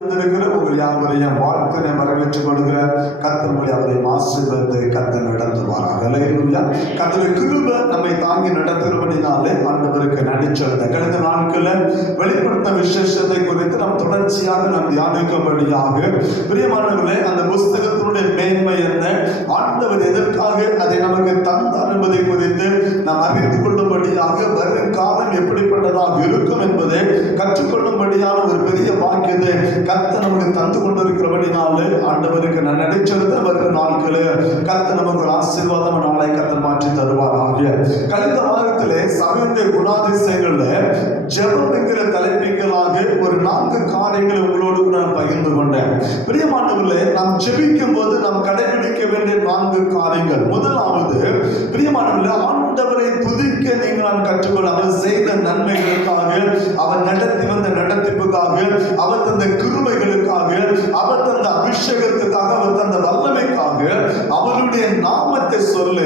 உங்கள் யாவரையும் வாழ்த்தினை வரவேற்றுக் கொள்கிற கர்த்தர் மொழி அவரையும் ஆசீர்வதித்து கர்த்தர் நடத்துவாராக. அல்லேலூயா. கர்த்தருடைய கிருபை நம்மை தாங்கி நடத்துகிறபடினாலே ஆண்டவருக்கு நடிச்செழுத கடந்த நாட்களில் வெளிப்படுத்த விசேஷத்தை குறித்து நாம் தொடர்ச்சியாக நாம் தியானிக்கும்படியாக பிரியமானவர்களே, அந்த புஸ்தகத்தினுடைய மேன்மை என்ன, ஆண்டவர் எதற்காக அதை நமக்கு தந்தார் என்பதை குறித்து நாம் அறிந்து கொள்ளும்படியாக வரும் காலம் எப்படிப்பட்டதாக இருக்கும் என்பதை கற்றுக்கொள்ளும்படியான ஒரு பெரிய வாக்கியத்தை கர்த்தர் நமக்கு தந்து கொண்டிருக்கிறபடினாலே ஆண்டவருக்கு நான் நடிச்செழுத வருகிற நாட்களே கர்த்தர் நமக்கு ஒரு ஆசீர்வாதம் நாளை கர்த்தர் மாற்றி தருவாராக. கழிந்த வாரத்திலே சபையுடைய குணாதிசயங்கள்ல ஜெபம் என்கிற தலைப்பிக்கலாக ஒரு 4 காரியங்களை உங்களோடு நான் பகிர்ந்து கொண்டேன். பிரியமானவர்களே, நாம் ஜெபிக்கும் போது நாம் கடைபிடிக்க வேண்டிய 4 காரியங்கள். முதலாவது, பிரியமானவர்களே, ஆண்டவரை துதிக்க நீங்கள் நான் கற்றுக்கொள்ள அவர் செய்த நன்மைகளுக்காக, அவர் நடத்தி வந்த நடத்திப்புக்காக, அவர் தந்த கிருபைகளுக்காக, அவர் தந்த அபிஷேகத்துக்காக, அவர் தந்த வல்லமைக்காக அவருடைய நாமத்தை சொல்ல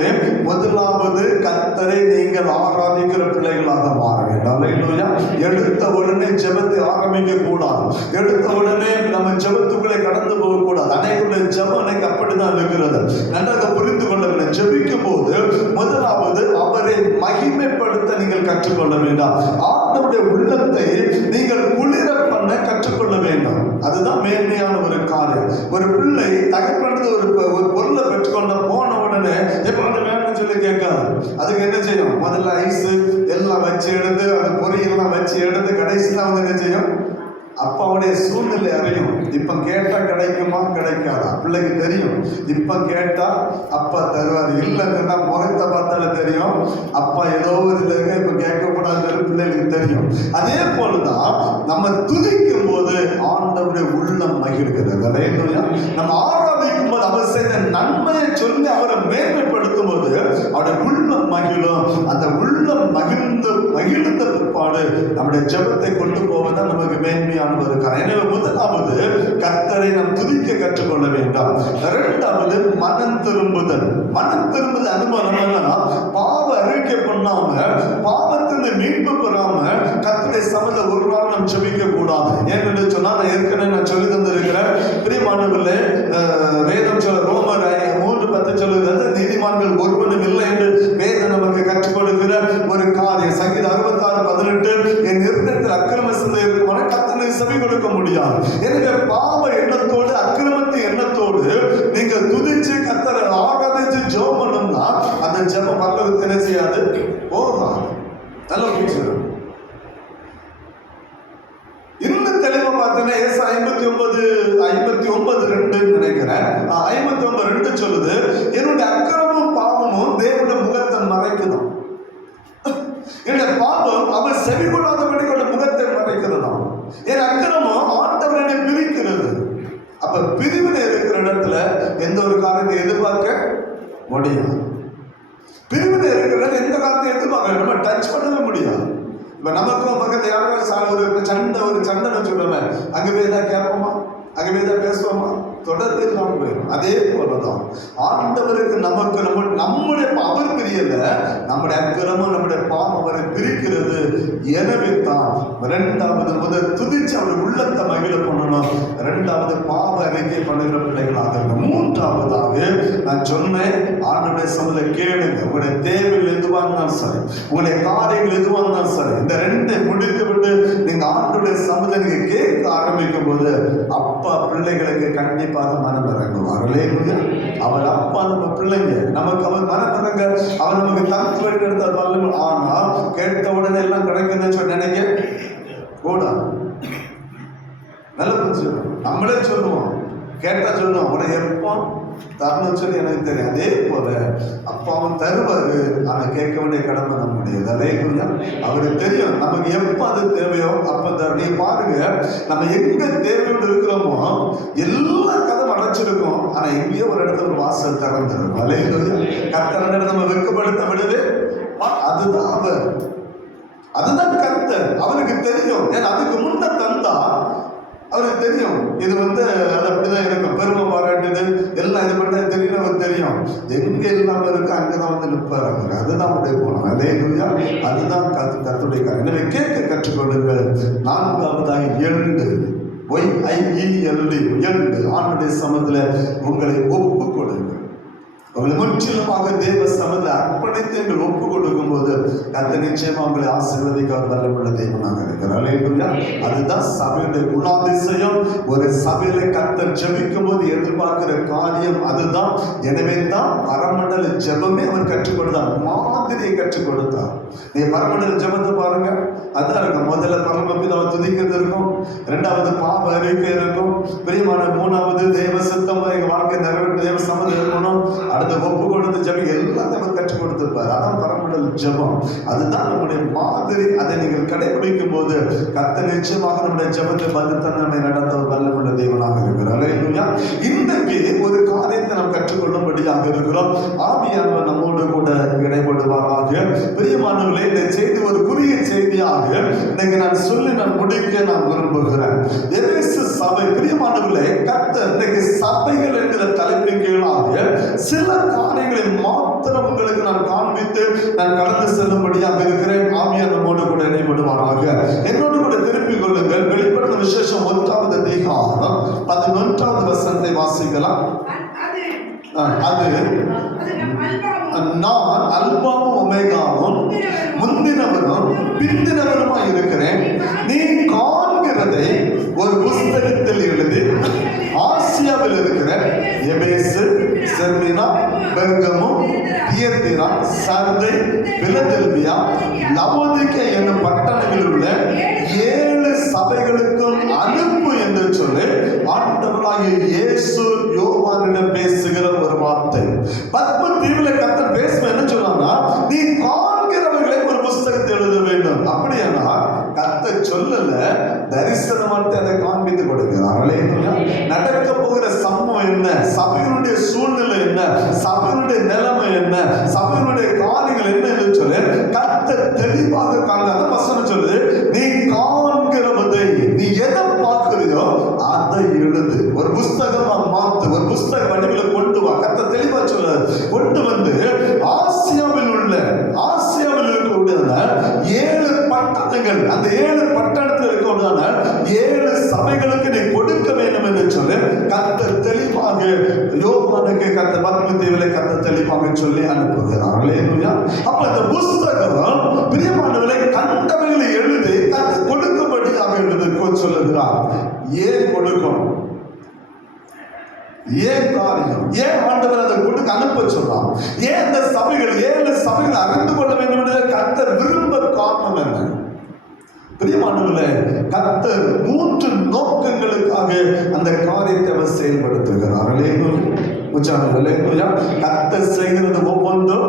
முதலாவது கர்த்தரை நீங்கள் ஆராதிக்கிற பிள்ளைகளாக மாற வேண்டும். அல்லேலூயா. எடுத்த உடனே ஜெபத்தை ஆரம்பிக்க கூடாது. எடுத்த உடனே நம்ம ஜெபத்துக்குள்ளே கடந்து போக கூடாது. அனைவருடைய ஜெபம் அன்னைக்கு அப்படிதான் இருக்கிறது. நன்றாக புரிந்து கொள்ள வேண்டும். ஜெபிக்கும் போது முதலாவது அவரை மகிமைப்படுத்த நீங்கள் கற்றுக்கொள்ள வேண்டாம். ஆண்டவருடைய உள்ளத்தை நீங்கள் குளிர பண்ண கற்றுக்கொள்ள வேண்டும். அதுதான் மேன்மையான ஒரு காரியம். ஒரு பிள்ளை தகப்பனது ஒரு பொருளை பெற்றுக்கொண்ட போன உடனே எப்ப வேணும்னு சொல்லி கேட்காது. அதுக்கு என்ன செய்யும்? முதல்ல ஐஸ் எல்லாம் வச்சு எடுத்து அந்த பொரியெல்லாம் வச்சு எடுத்து கடைசியில் வந்து என்ன செய்யும்? அப்பாவுடைய சூழ்நிலை அறியும். இப்ப கேட்டா கிடைக்குமா கிடைக்காதா பிள்ளைக்கு தெரியும். இப்ப கேட்டா அப்பா தருவார். இல்லைன்னா முகத்தை பார்த்தாலே தெரியும் அப்பா ஏதோ ஒரு இருக்கு, இப்ப கேட்க கூடாது பிள்ளைகளுக்கு தெரியும். அதே போலதான் நம்ம துதிக்கும் போது ஆண்டவருடைய உள்ளம் மகிழ்கிறது. நம்ம ஆராதிக்கும் போது அவர் செய்த நன்மையை சொல்லி அவரை மேன்மைப்படுத்தும் போது அவருடைய உள்ளம் மகிழும். அந்த உள்ளம் மகிழ்ந்த பிற்பாடு நம்முடைய ஜெபத்தை கொண்டு போவதுதான் நமக்கு மேன்மையான ஒரு காரியம். எனவே முதலாவது கர்த்தரை நாம் துதிக்க கற்றுக்கொள்ள வேண்டாம். இரண்டாவது மனம் திரும்புதல். மனம் திரும்புதல் அனுபவம் என்னன்னா, பாவ அறிக்கை பண்ணாம, பாவத்திலிருந்து மீட்பு பெறாம கர்த்தரை சமத ஒரு நாள் நாம் ஜெபிக்க கூடாது. ஏன்னு சொன்னா, நான் ஏற்கனவே சொல்லி தந்திருக்கிறேன். பிரியமானவர்களே, வேதம் சொல்ல ரோமர் 3:10 சொல்லுகிறது, நீதிமான்கள் ஒருவனும் இல்லை என்று வேதம் நமக்கு கற்றுக் கொடுக்கிற ஒரு காரியம். சங்கீதம் 66:18, என் இருதயத்தில் அக்கிரம சிந்தை இருக்குமான கர்த்தரை செவி கொடுக்க முடியாது. எனவே பாவ எண்ணத்தோடு அக்கிரமத்தின் எண்ணத்தோடு நீங்கள் துதிச்சு கர்த்தரை ஆராதிச்சு ஜெபம் பண்ணணும்னா அந்த ஜெபம் பரலோகத்துக்கு என்ன செய்யாது? போகாது. நல்ல புரிச்சு. இன்னும் தெளிவா பார்த்தீங்கன்னா ஏசாயா 59:2 நினைக்கிறேன். 59:2 சொல்லுது, என்னுடைய அக்கிரமும் பாவமும் தேவனுடைய முகத்தை மறைக்குதான். என்னுடைய பாவம் அவர் செவி கொள்ளாதபடி கொண்ட முகத்தை மறைக்கிறதாம். என் அக்கிரமம் ஆண்டவரை பிரிக்கிறது. அப்ப பிரிவினை இருக்கிற இடத்துல எந்த ஒரு காரியத்தை எதிர்பார்க்க முடியாது. பிரிவினை இருக்கிற எந்த காரியத்தை எதிர்பார்க்க நம்ம டச் பண்ணவே முடியாது. இப்ப நமக்கும் பக்கத்து யாரும் ஒரு சண்டை சொல்லுமே, அங்க போய் தான் கேட்போமா, அங்க போய் தான் பேசுவோமா? தொடர்ந்து இல்லாமல் போயிடும். அதே போலதான் ஆண்டவருக்கு நமக்கு நம்முடைய அவர் பிரியல, நம்முடைய அக்கிரமம் நம்முடைய பாவம் அவரை பிரிக்கிறது. எனவே தான் முதல் துதிச்சு அவர் உள்ளத்தை மகிழ பண்ணணும். இரண்டாவது பாவ அறிக்கை பண்ணுகிற பிள்ளைகளாக இருக்கும். மூன்றாவதாக நான் சொன்னேன், ஆண்டவருடைய சமூகத்தை கேளுங்க. உங்களுடைய தேவைகள் எதுவாக இருந்தாலும் சரி, உங்களுடைய காரியங்கள் எதுவாக இருந்தாலும் சரி, இந்த 2 முடித்து விட்டு நீங்க ஆண்டவருடைய சமூகத்தை நீங்க கேட்க ஆரம்பிக்கும் போது அப்பா பிள்ளைகளுக்கு கண்டிப்பாக மனம் இறங்குவார். அவர் அப்பா நம்ம பிள்ளைங்க, நமக்கு அவர் மனம் இறங்க, அவர் நமக்கு தத்து எடுத்தால் வல்ல. ஆனால் கேட்ட உடனே எல்லாம் கிடைக்குதுன்னு சொல்லி நினைக்க கூடாது. நல்ல புரிஞ்சு நம்மளே சொல்லுவோம், கேட்டா சொல்லுவோம் உடனே எப்போ தரணும் சொல்லி எனக்கு தெரியும். அதே போல அப்பாவும் தருவாரு, ஆனா கேட்க வேண்டிய கடமை நம்முடையது. அதே அவருக்கு தெரியும் நமக்கு எப்ப அது தேவையோ அப்ப தரும். நீ பாருங்க, நம்ம எங்க தேவையோடு இருக்கிறோமோ எல்லா கதை அடைச்சிருக்கோம், ஆனா எங்கேயோ ஒரு இடத்துல ஒரு வாசல் திறந்துடும். அதே கர்த்தர் நம்ம வெட்கப்படுத்த விடுது. அதுதான் அவர், அதுதான் கர்த்தர். அவருக்கு தெரியும். ஏன்னா அதுக்கு முன்ன தந்தா அவருக்கு தெரியும் இது அது அப்படிதான் இருக்கும். பெருமை பாராட்டுது எல்லாம் இது பண்ண தெரியும். அவர் தெரியும் எங்க இல்லாம இருக்கு அங்கதான் நிற்பார் அவர். அதுதான் அவருடைய போனோம். அதே அதுதான் கர்த்தருடைய காரியம். எனவே கேட்க கற்றுக்கொள்ளுங்கள். 4வது 2 YIELD ஆண்டுடைய சமத்துல உங்களை ஒப்பு கொடுங்க. உங்களை முற்றிலுமாக தேவ சமூகத்தில் அர்ப்பணித்து எங்கள் ஒப்பு கொடுக்கும் போது கர்த்தர் நிச்சயமா உங்களை ஆசீர்வதிக்க அவர் வல்லமுள்ள தெய்வமாக இருக்கிறார். அல்லேலூயா. அதுதான் சபையுடைய குணாதிசயம். ஒரு சபையில கர்த்தர் ஜெபிக்கும் போது எதிர்பார்க்கிற காரியம் அதுதான். எனவே தான் பரமண்டல ஜெபமே அவர் கற்றுக் கொடுத்தார், மாதிரியை கற்றுக் கொடுத்தார். நீங்க பரமண்டல ஜெபத்தை பாருங்க, அதான் இருக்கும். முதல்ல பரமபிதாவை துதிக்கிறது இருக்கும், இரண்டாவது பாவ அறிக்கை இருக்கும், பிரியமான மூணாவது தேவ சித்தம் எங்க வாழ்க்கை நிறைவேற்ற தேவ சம்மதம் இருக்கணும், அடுத்த ஒப்பு கொடுத்த ஜெபம் எல்லாத்தையும் அவர் கற்றுக் கொடுத்திருப்பார். அதான் பரமண்டல ஜெபம், அதுதான் நம்முடைய மாதிரி. அதை நீங்கள் கடைபிடிக்கும் போது கர்த்தர் நிச்சயமாக நம்முடைய ஜெபத்தை பதில் நம்மை நடத்த வல்லமுள்ள தேவனாக இருக்கிறார். அல்லேலூயா. இன்றைக்கு ஒரு காரியத்தை நாம் கற்றுக்கொள்ளும்படியாக இருக்கிறோம். ஆவியானவர் நம்மோடு கூட இடைபடுவாராக. பிரியமானவர்களே, இந்த செய்தி ஒரு குறுகிய செய்தியாக இன்னைக்கு நான் முடிக்க நான் விரும்புகிறேன். எபேசு சபை, பிரியமானவர்களே, கர்த்தர் இன்னைக்கு சபைகள் என்கிற தலைப்பின் கீழாக சில காரியங்களை மாத்திரம் உங்களுக்கு நான் காண்பித்து நான் கடந்து செல்லும்படியாக இருக்கிறேன். ஆவியானவர் நம்மோடு கூட இடைபடுவாராக. என்னோடு கூட திருப்பிக் கொள்ளுங்கள். வெளிப்படுத்தின விசேஷம் 1வது அதிகாரம் 11வது வசனத்தை வாசிக்கலாம். அது நான் அல்பாவும் ஒமேகாவும் முந்தினவரும் பிந்தினவருமாய் இருக்கிறேன். நீ காண்கிறதை ஒரு புஸ்தகத்தில் எழுதி ஆசியாவில் இருக்கிற எபேசு, செர்மினா, பெர்கமு, தியத்தீரா, சர்தை, பிலதெல்பியா, லவோதிக்கே என்னும் பட்டணங்களில் உள்ள 7 சபைகளுக்கும் அனுப்பு என்று சொல்லி ஆண்டவராகிய இயேசு யோவானிடம் பேசுகிற ஒரு வார்த்தை. பத்ம தீவுல கர்த்தர் பேசுவேன் என்ன சொன்னா, நீ காண்கிறவர்களை ஒரு புஸ்தகத்தை எழுத வேண்டும். அப்படியானா கர்த்தர் சொல்லல, தரிசனமாட்டு அதை காண்பித்து கொடுக்கிறார். நடக்க போகிற சம்பவம் என்ன, சபையினுடைய சூழ்நிலை என்ன, சபையினுடைய நிலைமை என்ன, சபையினுடைய காரியங்கள் என்ன என்று சொல்லி கர்த்தர் தெளிவாக காண்க. வசனம் சொல்லுது, நீ காண்கிறவதை, நீ எதை பார்க்கிறியோ அதை எழுது, ஒரு புஸ்தகமா மாத்து, ஒரு புஸ்தக வடிவில் கொண்டு வா. கர்த்தர் தெளிவா சொல்ல கொண்டு வந்து ஆசியாவில் இருக்கக்கூடிய 7 பட்டணங்கள், அந்த 7 பட்டணத்தில் இருக்கக்கூடிய 7 சபைகளுக்கு நீ கொடுக்க வேண்டும் என்று சொல்லி கர்த்தர் தெளிவாக யோவானுக்கு கர்த்தர் பத்மதீவிலே கர்த்தர் தெளிவாக சொல்லி அனுப்புகிறார். அல்லேலூயா. அப்ப இந்த புஸ்தகம் பிரியமானவர்களை கண்டவைகளை எழுதி கர்த்தர் கொடுக்கும்படியாக எழுதி சொல்லுகிறார். ஏன் கொடுக்கணும், ஏன் காரியம், ஏன் ஆண்டவர் அதை கொடுக்க அனுப்ப சொல்றார், ஏன் இந்த சபைகள் 7 சபைகள் அறிந்து கொள்ள வேண்டும் என்று கர்த்தர் விரும்ப காரணம் என்ன? பிரியமானவர்களே, கர்த்தர் 3 நோக்கங்களுக்காக அந்த காரியத்தை அவர் செயல்படுத்துகிறார். கர்த்தர் செய்கிறது ஒவ்வொன்றும்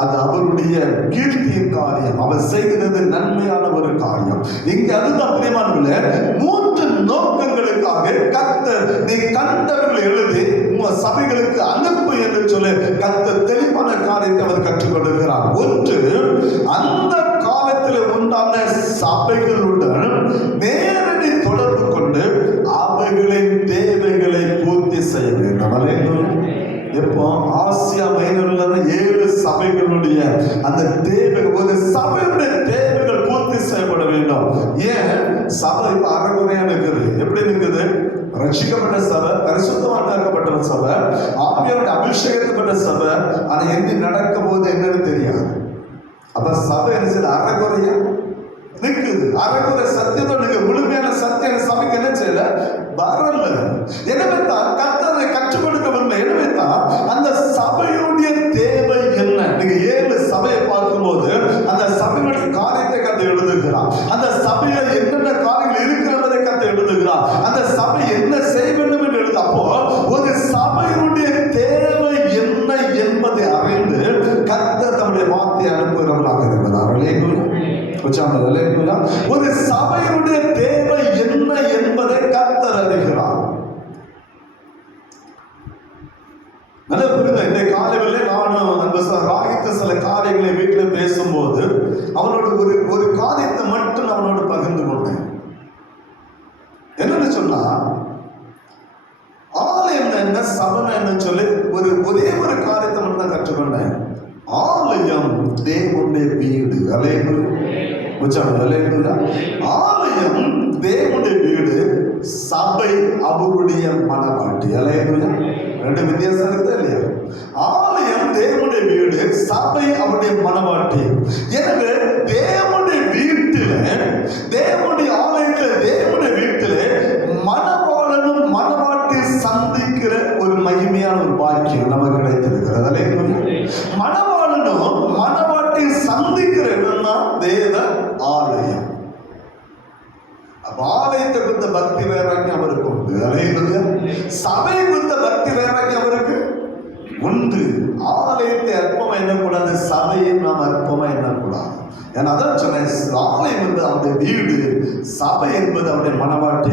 அது அவருடைய கீர்த்தியின் காரியம், அவர் செய்கிறது நன்மையான ஒரு காரியம். இங்க அதுதான் பிரியமானவர்களே, 3 நோக்கங்களுக்காக கர்த்தர் நீ கண்டவர்கள் எழுதி சபைகளுக்கு அனுப்பு என்று சொல்லி கர்த்தர் தெளிவான காரியத்தை அவர் கற்றுக் கொடுக்கிறார். ஒன்று, அந்த காலத்தில் உண்டான சபைகளுடன் நேரடி தொடர்பு கொண்டு அவைகளின் தேவைகளை பூர்த்தி செய்ய வேண்டும். எப்போ ஆசியா மைனர்ல 7 சபைகளுடைய அந்த தேவை, ஒரு சபையுடைய தேவைகள் பூர்த்தி செய்யப்பட வேண்டும். ஏன் சபை இப்ப அறகுறையா இருக்குது? எப்படி இருக்குது? ரட்சிக்கப்பட்ட சபை, பரிசுத்தமாக்கப்பட்ட சபை, ஆவியானவருடைய அபிஷேகப்பட்ட சபை, ஆனா என்ன நடக்கும் போது என்னன்னு தெரியாது. அப்ப சபை என்ன செய்யுது? அறகுறையா நிற்குது. அறகுறை சத்தியத்தோடு முழுமையான சத்தியம் சபைக்கு என்ன செய்யல, வரல. எனவே தான் கர்த்தரை கற்றுக் கொடுக்க வரல. எனவே தான் அந்த சபையுடைய தேவை என்ன? நீங்க 7 சபையை பார்க்கும்போது அந்த சபையுடைய காரியத்தை கர்த்தர் எழுதுகிறார். அந்த சபையில என்னென்ன காரியங்கள் இருக்கிறதை கர்த்தர் எழுதுகிறார். அந்த சபை என்ன செய்ய வேண்டும் என்று எழுது. அப்போ ஒரு சபையுடைய தேவை என்ன என்பதை அறிந்து கர்த்தர் தம்முடைய வார்த்தையை அனுப்புகிறவர்களாக இருக்கிறார். ஒரு சபையுடைய தேவை என்ன என்பதை கர்த்தர் அறிகிறார். நல்ல புரியுது. இந்த காலையிலே நானும் ராகித்த சில காரியங்களை வீட்டில் பேசும்போது அவனோட ஒரு காரியத்தை மட்டும் அவனோட பகிர்ந்து கொண்டேன். என்னன்னு சொன்னா, ஆலயம் என்ன, சபை என்ன சொல்லி ஒரே ஒரு காரியத்தை மட்டும் தான் கற்றுக்கொண்டேன். ஆலயம் தேவனுடைய வீடு. ஆலயம் தேவனுடைய வீடு, சபை அவருடைய மனவாட்டி. அல்லேலூயா. ரெண்டு வித்தியாசம் இருக்குதா இல்லையா? ஆலயம் தேவனுடைய வீடு, சபை அவருடைய மனவாட்டி. எனவே தேவனுடைய வீட்டில, தேவனுடைய ஆலயத்துல, தேவனுடைய வீட்டில மனவாளனும் மனவாட்டி சந்திக்கிற ஒரு மகிமையான ஒரு பாக்கியம் நமக்கு கிடைத்திருக்கிறது. அல்லேலூயா. மனவாளனும் மனவாட்டி சந்திக்கிற இடம் தான் தேவ ஆலயம். ஆலயத்தை குறித்த பக்தி வைராக்கியம் அவருக்கு உண்டு. அல்லேலூயா. சபை குறித்த பக்தி வைராக்கியம் அவருக்கு உண்டு. ஆலயத்தை அற்பமா எண்ணக்கூடாது, சபையை நாம் அற்பமா எண்ணக்கூடாது. ஏன்னா அதான் சொன்னேன், ஆலயம் என்பது அவருடைய வீடு, சபை என்பது அவருடைய மனவாட்டி.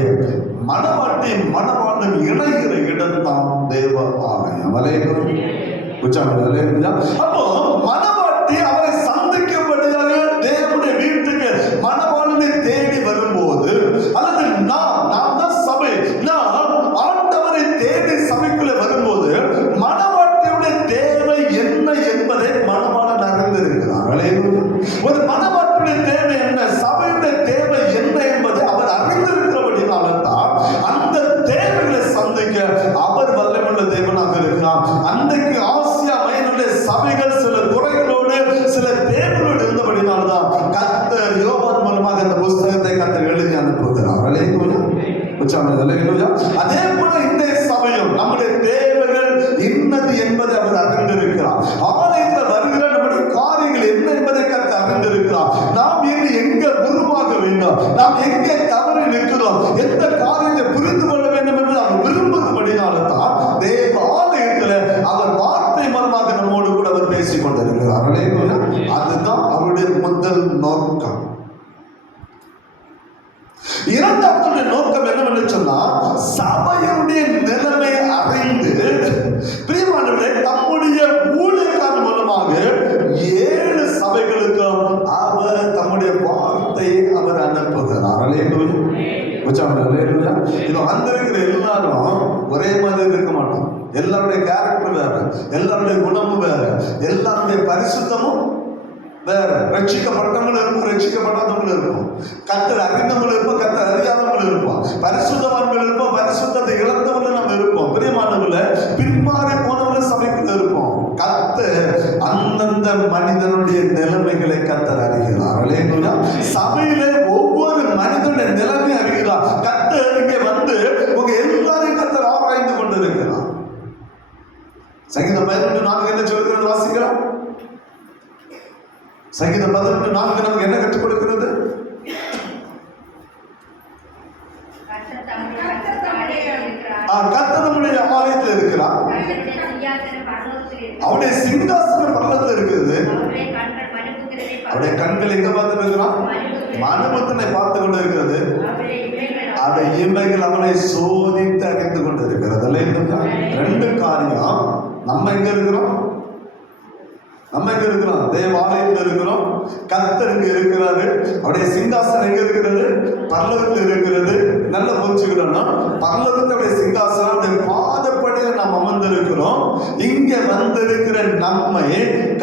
மனவாட்டி மனவாளன் இணைகிற இடம் தான் தேவ ஆலயம். அல்லேலூயா. அப்போ மனவாட்டி அவரை சந்திக்கும்படியாக தேவனுடைய வீட்டுக்கு மனவாளனை தேடி வரும்போது, அல்லது நாம் தான் சபை, நாம் ஆண்டவரை தேடி சபைக்குள்ளே வரும்போது மனவாட்டியுடைய தேவை என்ன என்பதை மனவாளன் அறிந்திருக்கிறார். அல்லேலூயா. ஒரு மனவாட்டியுடைய தேவை என்ன, சபையுடைய தேவை என்ன என்பதை அவர் அறிந்திருக்கிறபடினால்தான் அந்த தேவைகளை சந்திக்க அவர் வல்லமையுள்ள தேவனாக இருக்கிறார். அன்றைக்கு ஆசியா மைனருடைய சபைகள் சில குறைகளோடு, சில தேவைகளோடு இருந்தபடினால்தான் கர்த்தர் யோவான் மூலமாக இந்த புஸ்தகத்தை கர்த்தர் எழுதி அனுப்புகிறார். அல்லேலூயா. அல்லேலூயா. அதே போல இந்த சபையும் நம்முடைய தேவைகள் இன்னது என்பதை அவர் அறிந்திருக்கிறார். ஆலயத்தில் வருகிற நம்முடைய காரியங்கள் என்ன என்பதை கர்த்தர் அறிந்திருக்கிறார். நாம் இனி எங்க உருவாக வேண்டும், நாம் எங்கே தவறி நிற்கிறோம், எந்த காரியத்தை புரிந்து கொள்ள வேண்டும் என்று அவர் விரும்புகிறபடினால்தான் தேவ ஆலயத்தில் அவர் வார்த்தை மூலமாக நம்மோடு கூட அவர் பேசிக் கொண்டிருக்கிறார். அல்லேலூயா. அதுதான் அவருடைய முதல் நோக்கம். இரண்டாவது நோக்கம் என்னவென்று சொன்னால், சபையுடைய நிலைமை அறிந்து பிரியமானவர்களே தம்முடைய ஊழியக்காரர் மூலமாக 7 சபைகளுக்கும் அவர் தம்முடைய வார்த்தையை அவர் அனுப்புகிறார். அல்லேலூயா. அல்லேலூயா. இது வந்திருக்கிற எல்லாரும் ஒரே மாதிரி இருக்க மாட்டோம். எல்லாருடைய கேரக்டர் வேற, எல்லாருடைய குணமும் வேற, எல்லாருடைய பரிசுத்தமும் வேற. ரட்சிக்கப்பட்டவங்களும் இருக்கும், ரட்சிக்கப்படாதவங்களும் இருக்கும். கர்த்தர் அறிந்தவங்களும் இருப்போம், கர்த்தர் அறியாதவங்களும் இருப்போம். பரிசுத்தவான்கள் இருப்போம், பரிசுத்தத்தை இழந்தவங்களும் நம்ம இருப்போம். பிரியமானவர்களே, பின்மாறி போனவங்களும் சபைக்குள்ள இருப்போம். கர்த்தர் அந்தந்த மனிதனுடைய நிலைமைகளை கர்த்தர் அறிகிறார். அல்லேலூயா. சபையிலே ஒவ்வொரு மனிதனுடைய நிலைமை அறிகிறார். கர்த்தர் இங்கே வந்து உங்க எல்லாரையும் கர்த்தர் ஆராய்ந்து கொண்டிருக்கிறார். சங்கீதம் 11:4 என்ன சொல்கிறது வாசிக்கலாம். சங்கீதம் 11:4 நமக்கு என்ன கற்றுக் கொடுக்கிறது? கர்த்தர் நம்முடைய ஆலயத்தில் இருக்கிறார், அவருடைய சிங்காசனம் பரலோகத்தில் இருக்குது. அவருடைய கண்கள் எங்க பார்த்து இருக்கிறான்? மனுபுத்தனை பார்த்து கொண்டு இருக்கிறது. அதை இமைகள் அவனை சோதித்து அறிந்து கொண்டு இருக்கிறது. அல்லேலூயா. 2 காரியம். நம்ம எங்க இருக்கிறோம்? நம்ம எங்க இருக்கிறோம்? தேவாலயத்தில் இருக்கிறோம். கர்த்தர் இங்க இருக்கிறாரு. அவருடைய சிங்காசனம் எங்க இருக்கிறது? பரலோகத்தில் இருக்கிறது. நல்ல புரிஞ்சுக்கிறோம்னா, பரலோகத்துடைய சிங்காசனம் அவருடைய பாதப்படியில் நாம் அமர்ந்திருக்கிறோம். இங்க வந்திருக்கிற நம்மை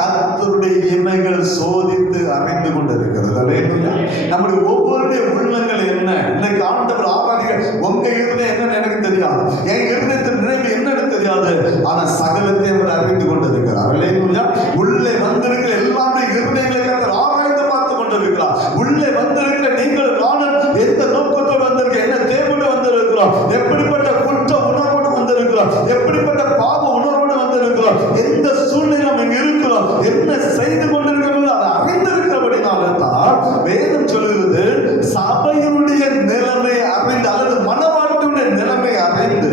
கர்த்தருடைய இமைகள் சோதித்து அறிந்து கொண்டிருக்கிறது. அல்லேலூயா. நம்முடைய ஒவ்வொருடைய உள்ளங்கள் என்ன, இன்னைக்கு ஆண்டவர் ஆராதிக்க உங்க இருதயம் என்னன்னு எனக்கு தெரியாது, என் இருதயத்தின் நினைவு என்னன்னு தெரியாது, ஆனா சகலத்தையும் அவர் அறிந்து கொண்டிருக்கிறார். அல்லேலூயா. உள்ளே வந்திருக்கிற எல்லாருடைய இருதயங்களை கர்த்தர் ஆராய்ந்து பார்த்து கொண்டிருக்கிறார். உள்ளே வந்திருக்கிற நீங்கள் நானும் எந்த நோக்கத்தோடு வந்திருக்க, என்ன தேவையோடு வந்திருக்கிறோம், எப்படிப்பட்ட குற்ற உணர்வோடு வந்திருக்கிறோம், எப்படிப்பட்ட பாவ உணர்வோடு வந்திருக்கிறோம், எந்த சூழ்நிலை நம்ம இங்க இருக்கிறோம், என்ன செய்து கொண்டிருக்கிறோம், அதை அறிந்திருக்கிறபடினால்தான் வேதம் சொல்லுகிறது, சபையினுடைய நிலைமை அறிந்து அல்லது மனவாட்டியுடைய நிலைமை அறிந்து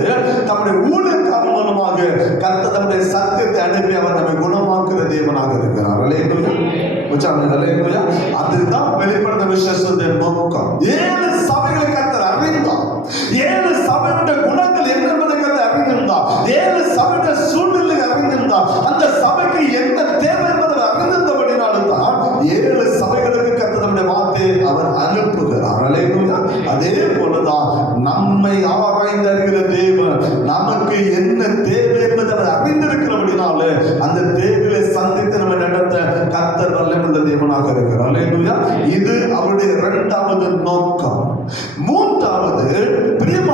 நம்முடைய ஊழியக்காரர் மூலமாக கர்த்தர் நம்முடைய சத்தியத்தை அனுப்பி அவர் நம்மை குணமாக்குற தேவனாக இருக்கிறார். அல்லேலூயா. அல்லேலூயா. அதுதான் வெளிப்படுத்த விசேஷத்தின் நோக்கம். 7 சபைகளை கர்த்தர் அறிந்தார். 7 சபையுடைய குணங்கள் என்ன என்பதை கர்த்தர் அறிந்திருந்தார். 7 சபையுடைய சூழ்நிலை அறிந்திருந்தார். அந்த சபைக்கு என்ன தேவை என்பதை அறிந்திருந்தபடினால்தான் 7 சபைகளுக்கு கர்த்தர் நம்முடைய வார்த்தையை அவர் அனுப்புகிறார். அல்லேலூயா. அதே போலதான் நம்மை ஆராய்ந்து அறிகிற தேவன் நமக்கு என்ன தேவை என்பதை அவர் அறிந்திருக்கிறபடினால அந்த தேவையை சந்தித்து நம்ம நடத்த கர்த்தர் வல்லமையுள்ள தேவனாக இருக்கிறார். அல்லேலூயா. இது அவருடைய 2வது நோக்கம். 3வது, பிரியமான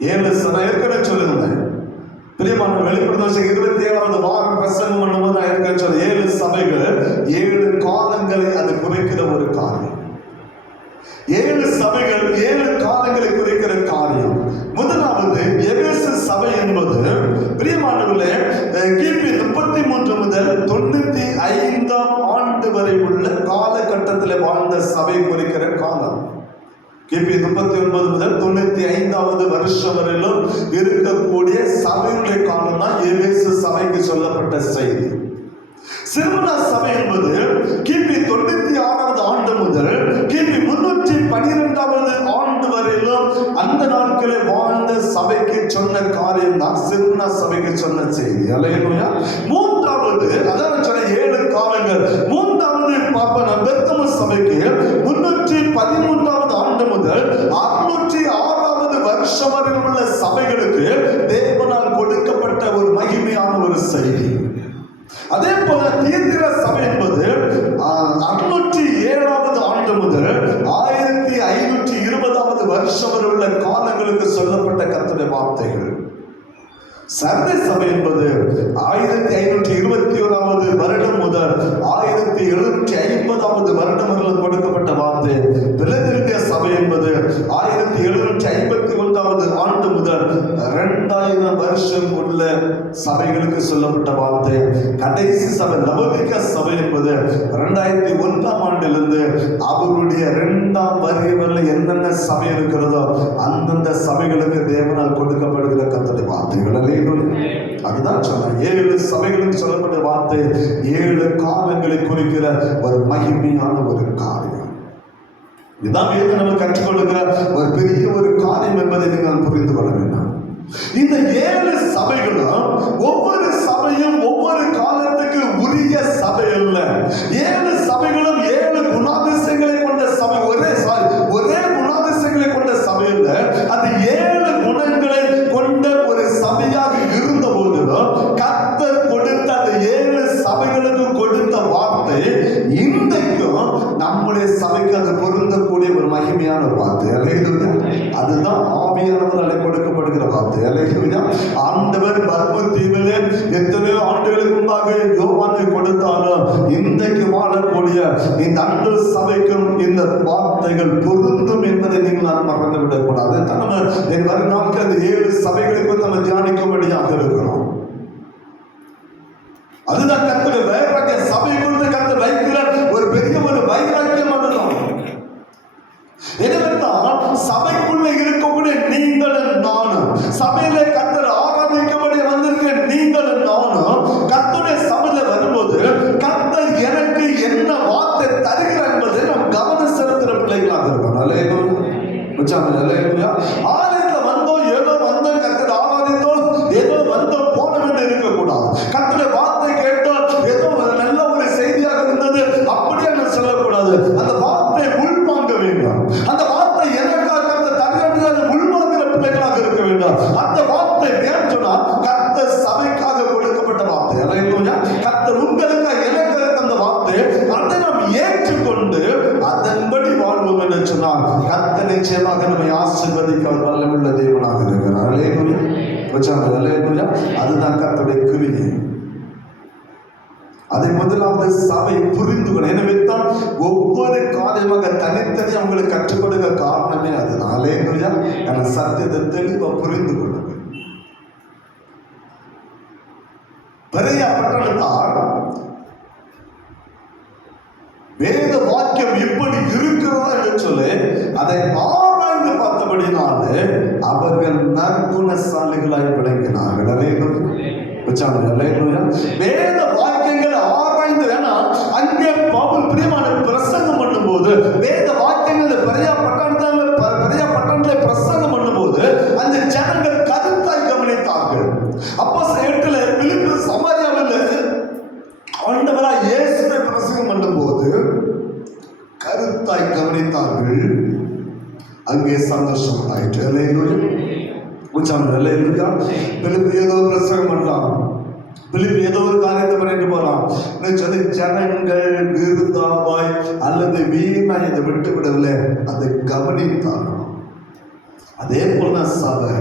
7 சபை ஏற்கனவே சொல்லியிருந்தேன். பிரியமான வெளிப்படுத்த 27வது வாரம் பிரசங்கம் பண்ணும்போது நான் ஏற்கனவே சொல்ல 7 சபைகள் 7 காலங்களை அது குறிக்கிற ஒரு காரியம். 7 சபைகள் 7 காலங்களை குறிக்கிற காரியம். முதலாவது எபேசு சபை என்பது பிரியமானவர்களே கிபி 33 முதல் 95ஆம் ஆண்டு வரை உள்ள காலகட்டத்தில் வாழ்ந்த சபை குறிக்கிற காலம். கிபி 39 முதல் 95வது வருஷம் வரையிலும் இருக்கக்கூடிய சபையுடைய காலம் தான் எபேசு சபைக்கு சொல்லப்பட்ட செய்தி. சிறுமனா சபை என்பது கிபி 96வது ஆண்டு முதல் கிபி 312வது ஆண்டு வரையிலும் அந்த நாட்களில் வாழ்ந்த சபைக்கு சொன்ன காரியம் தான் சிறுமனா சபைக்கு சொன்ன செய்தி. அல்லேலூயா. மூன்றாவது, அதான் சொன்ன 7 காலங்கள். மூன்றாவது பாப்பனா பெர்கமு சபைக்கு 313வது ஆண்டு முதல் 606வது வருஷம் வரை உள்ள சபைகளுக்கு தேவனால் கொடுக்கப்பட்ட ஒரு மகிமையான ஒரு செய்தி. அதே போல தீர்த்திர சபை என்பது 607வது ஆண்டு முதல் 1520வது வருஷம் வரை உள்ள காலங்களுக்கு சொல்லப்பட்ட கர்த்தருடைய வார்த்தைகள். சர்தை சபை என்பது 1521வது வருடம் முதல் 1750வது வருடம் வரை கொடுக்கப்பட்ட வார்த்தை. பிலதெல்பியா சபை என்பது 1751வது ஆண்டு முதல் 2000 வருஷம் உள்ள சபைகளுக்கு சொல்லப்பட்ட வார்த்தை. கடைசி சபை லவோதிக்கா சபை என்பது 2001ஆம் ஆண்டிலிருந்து அவருடைய 2ஆம் வருகை வரை என்னென்ன சபை இருக்கிறதோ அந்தந்த சபைகளுக்கு தேவனால் கொடுக்கப்படுகிற கர்த்தருடைய வார்த்தைகள். அதுதான் சொன்ன 7 சபைகளுக்கு சொல்லப்பட்ட வார்த்தை 7 காலங்களை குறிக்கிற ஒரு மகிமையான ஒரு காரியம். இதுதான் வேதம் நமக்கு கற்றுக் கொடுக்கிற ஒரு பெரிய ஒரு காரியம் என்பதை நீங்கள் புரிந்து கொள்ள வேண்டும். இந்த 7 சபைகளும் ஒவ்வொரு சபையும் ஒவ்வொரு காலத்துக்கு உரிய சபை அல்ல. 7 சபைகளும் 7 குணாதிசயங்களை கொண்ட சபை. ஒரே குணாதிசயங்களை கொண்ட சபை அல்ல. அது 7 குணங்களை கொண்ட ஒரு சபையாக இருந்த போதிலும் கர்த்தர் கொடுத்த அந்த 7 சபைகளுக்கு கொடுத்த வார்த்தை இன்றைக்கும் நம்முடைய சபைக்கு அது பொருந்தக்கூடிய ஒரு மகிமையான ஒரு வார்த்தை. அல்லேலூயா. அதுதான் ஆவியானவரால் கொடுக்கப்படுகிற வார்த்தை. அல்லேலூயா. ஆண்டவர் பத்மதீவிலே எத்தனையோ ஆண்டுகளுக்கு முன்பாக யோவானை கொடுத்தாலும் இன்றைக்கு வாழக்கூடிய இந்த அன்பு சபைக்கும் இந்த வார்த்தைகள் பொருந்தும் என்பதை நீங்கள் நான் மறந்து விடக்கூடாது. நம்ம வரும் நாட்கள் அந்த 7 சபைகளுக்கும் நம்ம தியானிக்கும்படியாக இருக்கிறோம். அதுதான் கர்த்தருடைய வைராக்கியம். சபை குறித்து கர்த்தர் வைக்கிற ஒரு பெரிய ஒரு வைராக்கியம் அதுதான். எனவேதான் சபைக்குள்ள இருக்கக்கூடிய நீங்களும் நானும், சபையில கர்த்தர் ஆராதிக்கும்படி வந்திருக்க நீங்களும் நானும் கர்த்தருடைய சபையில வரும்போது கர்த்தர் எனக்கு என்ன வார்த்தை தருகிறார் என்பதை நாம் கவனம் செலுத்துகிற பிள்ளைகளாக இருக்கணும். அல்லேலூயா. ஆலயத்துல வந்தோம், ஏதோ வந்தோம், கர்த்தர் ஆராதித்தோம், ஏதோ வந்தோம் போன வேண்டிய இருக்கக்கூடாது. கர்த்தருடைய வார்த்தை கேட்டோம், ஏதோ நல்ல ஒரு செய்தியாக இருந்தது அப்படியே நான் சொல்லக்கூடாது. அந்த வார்த்தை உள்வாங்க வேண்டும். அந்த வார்த்தை எனக்காக கர்த்தர் தருகிறார் உள்வாங்குகிற பிள்ளைகளாக இருக்க வேண்டும். அந்த வார்த்தை ஏன் சொன்னா கர்த்தர் சபைக்காக கொடுக்கப்பட்ட வார்த்தை. அல்லேலூயா. கர்த்தர் உங்களுக்காக எனக்காக அந்த வார்த்தை அதை நாம் ஏற்றுக்கொண்டு அதன்படி வாழ்வோம் என்று சொன்னால் கர்த்தர் நிச்சயமாக நம்மை ஆசீர்வதிக்க அவர் வல்லமையுள்ள தேவனாக இருக்கிறார். அல்லேலூயா. அல்லேலூயா. அதுதான் கர்த்தருடைய கிரியை. அதை முதலாவது சபை புரிந்து கொள்ள. எனவே தான் ஒவ்வொரு காரியமாக தனித்தனி அவங்களுக்கு கற்றுக் கொடுக்க காரணமே அதுதான். அல்லேலூயா. அந்த சத்தியத்தை தெளிவா புரிந்து கொள்ளுங்க. பெரிய பட்டணத்தார் வேத வாக்கியம் எப்படி இருக்கிறதா என்று சொல்லி அதை ஆராய்ந்து பார்த்தபடினாலே அவர்கள் நற்குணசாலிகளாய் விளங்கினார்கள். வேத வாக்கியங்களை ஆராய்ந்து வேணா அங்கே பவுல் பிரியமான பிரசங்கம் பண்ணும்போது வேத வாக்கியங்களை பெரிய பட்டணத்துல பிரசங்கம் பண்ணும்போது அந்த ஜனங்கள் கருத்தாய் கவனித்தார்கள். அப்போ 8ல பிலிப்பு சமாரியாவில் ஆண்டவராய் இயேசுவை பிரசங்கம் பண்ணும்போது கருத்தாய் கவனித்தார்கள். அங்கே சந்தோஷம் ஆயிற்று. அல்லேலூயா. பிலிப்பு ஏதோ பிரசங்கம் பண்ணலாம், பிலிப்பு ஏதோ ஒரு காரியத்தை பண்ணிட்டு போறான். ஜனங்கள் விருதாவாய் அல்லது வீணாய் இதை விட்டு விடவில்லை, அதை கவனித்தார்கள். அதே போல சபை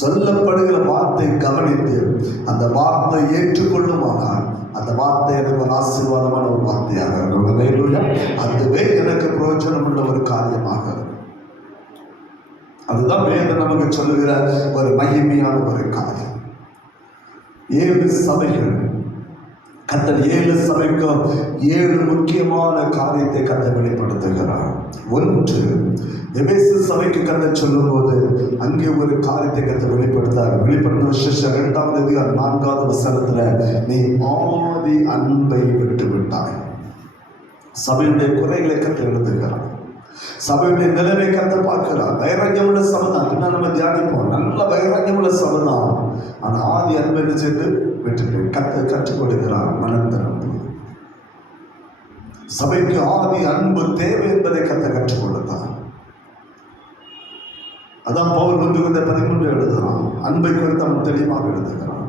சொல்லப்படுகிற வார்த்தை கவனித்து அந்த வார்த்தை ஏற்றுக்கொள்ளுமானால் அந்த வார்த்தை எனக்கு ஒரு ஆசீர்வாதமான ஒரு வார்த்தையாக இருக்கும். அதுவே எனக்கு பிரயோஜனம் உள்ள ஒரு காரியமாக இருக்கும். அதுதான் வேதம் நமக்கு சொல்லுகிற ஒரு மகிமையான ஒரு காரியம். 7 சபைகள், கர்த்தர் 7 சபைக்கும் 7 முக்கியமான காரியத்தை கர்த்தர் வெளிப்படுத்துகிறார். ஒன்று, எபேசு சபைக்கு கர்த்தர் சொல்லும் போது அங்கே ஒரு காரியத்தை கர்த்தர் வெளிப்படுத்தார். வெளிப்படுத்தின விசேஷம் 2ஆம் அதிகாரம் 4வது வசனத்துல, நீ ஆதி அன்பை விட்டு விட்டாய். சபையுடைய குறைகளை கர்த்தர் எழுதுகிறார். சபையுடைய நிலைமை கர்த்தர் பார்க்கிறார். வைராக்கியம் உள்ள சபைதான், இன்னும் நம்ம தியானிப்போம். நல்ல வைராக்கியம் உள்ள சபைதான், ஆனா ஆதி அன்பை சென்று விட்டு கர்த்தர் கற்றுக் கொடுக்கிறார். மனம் திறந்து சபைக்கு ஆதி அன்பு தேவை என்பதை கர்த்தர் கற்றுக் கொடுத்தார். அதான் பவுல் 1:13 எழுதுகிறான். அன்பை குறித்து அவன் தெளிவாக எழுதுகிறான்.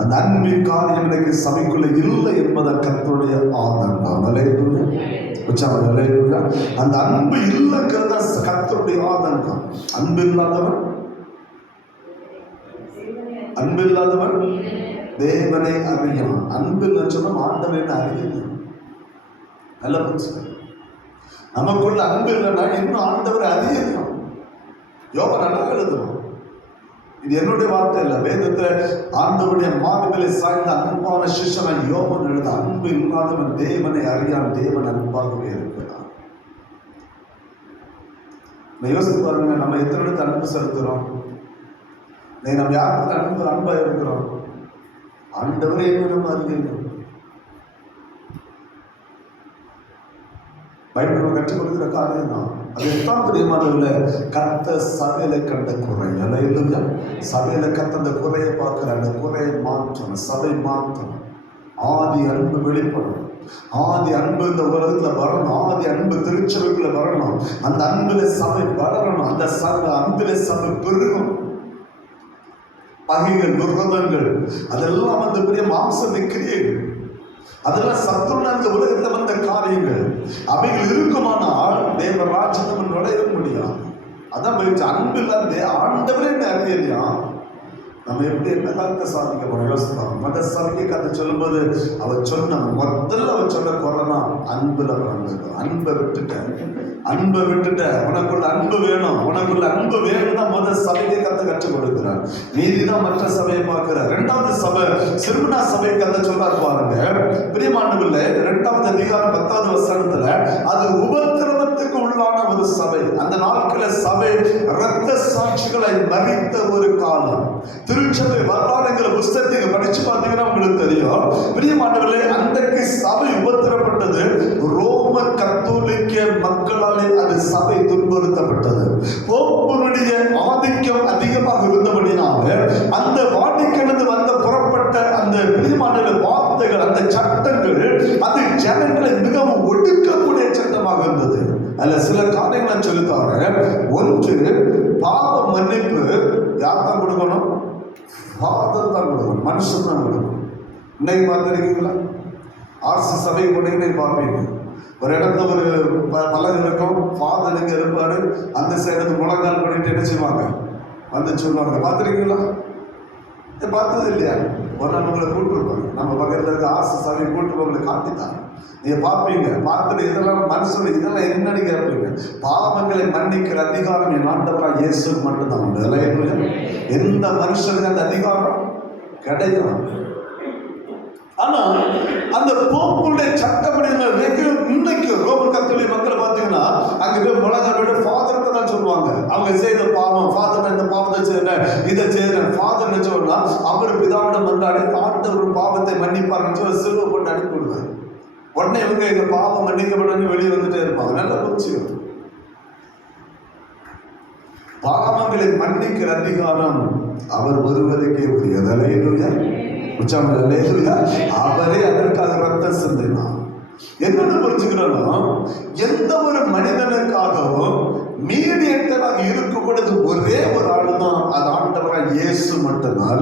அந்த அன்பின் காரியம் எனக்கு சபைக்குள்ள இல்லை என்பதை கர்த்தருடைய ஆதங்கம். அந்த அன்பு இல்லைங்கிறத கர்த்தருடைய ஆதங்கம். அன்பு இல்லாதவன் தேவனை அறியான். அன்பு இல்லைன்னு சொன்னா ஆண்டவனை அறியணும். நல்ல புரிச்சு, நமக்குள்ள அன்பு இல்லைன்னா இன்னும் ஆண்டவரை அறியணும். யோபு நல்லா எழுதணும். இது என்னுடைய வார்த்தை இல்லை, வேதத்துல ஆண்டவருடைய மார்பிலே சாய்ந்த அன்பான சிஷ்யன் யோபன் எழுத, அன்பு இல்லாதவன் தேவனை அறியான், தேவன் அன்பாகவே இருக்கிறான். யோசித்து பாருங்க, நம்ம எத்தனை இடத்துல அன்பு செலுத்துறோம்? நம்ம யாருக்கு அன்பா இருக்கிறோம்? ஆண்டவரே என்ன நம்ம அறியணும். பைபிள் கற்றுக் கொடுக்கிற காரியம் தான். அது எல்லாம் தெரியுமானவில்லை, கர்த்த சபையில கண்ட குறை. இல்லையா, சபையில கத்த அந்த குறையை பார்க்கிற, அந்த குறையை மாற்றணும், சபை மாற்றணும். ஆதி அன்பு வெளிப்படும். ஆதி அன்பு இந்த உலகத்துல வரணும். ஆதி அன்பு திருச்சபைக்குள்ள வரணும். அந்த அன்புல சபை வளரணும். அந்த அன்புல சபை பெருகும். பகைகள், விரோதங்கள் அதெல்லாம் வந்து பெரிய மாம்ச கிரியைகள், அதெல்லாம் சத்துருள்ள அந்த உலகத்தில் வந்த காரியங்கள். அவைகள் இருக்குமானால் தேவராஜ்யம் நுழைய முடியும். அதான் போயிடுச்சு. அன்பு இல்லாத ஆண்டவரே அறியலையா, நம்ம எப்படி என்ன காலத்தை சாதிக்க போறோம்? யோசிப்போம். மத சபைக்கு கதை சொல்லும்போது அவர் சொன்ன முதல்ல அவர் சொன்ன குறைனா அன்புல வந்தது. அன்பை விட்டுட்ட உனக்குள்ள அன்பு வேணும். உனக்குள்ள அன்பு வேணும்னா முதல் சபையை கற்றுக் கொடுக்கிறார். நீதிதான் மற்ற சபையை பார்க்கிறார். 2வது சபை சிறுமனா சபை கதை சொல்றாரு பாருங்க. பிரியமானவர்களே, 2ஆவது அதிகாரம் 10வது வசனத்துல, அது உபத்திரவத்துக்கு உள்ளான ஒரு சபை. அந்த நாட்களில் சபை இரத்த சாட்சிகளை மறித்த ஒரு காலம். திருச்சபை வரலாறுங்கிற புஸ்தகத்தை படிச்சு பார்த்தீங்கன்னா உங்களுக்கு தெரியும். பிரியமானவர்களே, அன்றைக்கு சபை உபத்திரப்பட்டது. ரோம கத்தோலிக்க மக்களாலே அது சபை துன்புறுத்தப்பட்டது. போப்புடைய ஆதிக்கம் அதிகமாக இருந்தபடினால அந்த வாடிக்கையிலிருந்து வந்த புறப்பட்ட அந்த பிரியமான வார்த்தைகள், அந்த சட்டங்கள், அது ஜனங்களை மிகவும் ஒடுக்கக்கூடிய சட்டமாக இருந்தது. அதுல சில காரியங்களை சொல்லித்தாங்க. ஒன்று, பாவ மன்னிப்பு யார் தான் கொடுக்கணும்? ஃபாதர் தான் கொடுக்கணும், மனுஷன் தான் கொடுக்கணும். இன்னைக்கு பார்த்துருக்கீங்களா? ஆர்சி சபை கூட பார்ப்பீங்க. ஒரு இடத்துல ஒரு பலர் இருக்கும், ஃபாதர் இங்கே இருப்பாரு, அந்த சைடு முழங்கால் பண்ணிட்டு என்ன செய்வாங்க, வந்து சொல்லுவாங்க. பார்த்துருக்கீங்களா? பார்த்தது இல்லையா? ஒரு நாள் உங்களை கூப்பிட்டுருப்பாங்க. நம்ம பக்கத்தில் இருக்க ஆர்சி சபை கூட்டுறவங்களை காட்டித்தாங்க. நீங்க பார்ப்பீங்க. பார்த்துட்டு இதெல்லாம் மனுஷன் இதெல்லாம் என்னன்னு கேட்பீங்க. பாவங்களை மன்னிக்கிற அதிகாரம் என் ஆண்டவராக இயேசு மட்டும்தான் உண்டு. எந்த மனுஷனுக்கு அந்த அதிகாரம் கிடையாது. ஆனா அந்த போப்புடைய சட்டப்படி இன்னைக்கு ரோமன் கத்தோலிக்க மக்களை பார்த்தீங்கன்னா அங்க போய் முழங்கால் ஃபாதர்கிட்ட தான் சொல்லுவாங்க. அவங்க செய்த பாவம், ஃபாதர் இந்த பாவத்தை செய்யறேன், இதை செய்யறேன், ஃபாதர் நினைச்சோம்னா அவர் பிதாவிடம் வந்தாடி ஆண்டவர் பாவத்தை மன்னிப்பாருன்னு சிலுவை போட்டு அனுப்பி விடுவார். உடனே இவங்க எங்க பாவம் மன்னிக்கப்படன்னு வெளியே வந்துட்டே இருப்பாங்க. நல்ல புரிச்சுங்க. பாவங்களை மன்னிக்கிற அதிகாரம் அவர் ஒருவருக்கே உரியது. அவரே அதற்காக ரத்தம் சிந்தினார். என்னன்னு புரிஞ்சுக்கிறோம்? எந்த ஒரு மனிதனுக்காகவும் மீடியேட்டராக இருக்கக்கூடாது ஒரே ஒரு ஆளு தான், அது ஆண்டவராக இயேசு மட்டும்தான்.